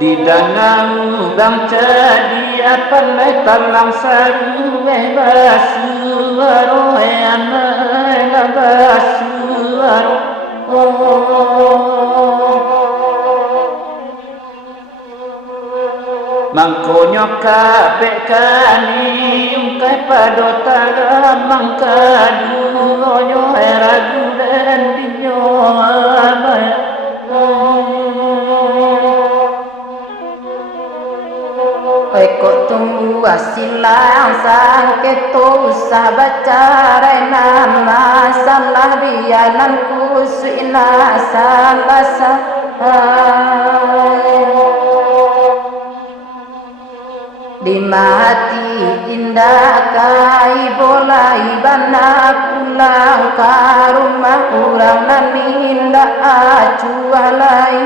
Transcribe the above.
di danau bangsa dia pandai talang saru basuaro anai basuaro mangkonyo kabeh kani ungkai padota mangkadu nyo ragu dan dinyo abaya Eko tunggu asilang sang keto usah baca nama salah bianan kusuina sang basa di mati indah kai bolai bana pulang ke rumah orang nan indah acualai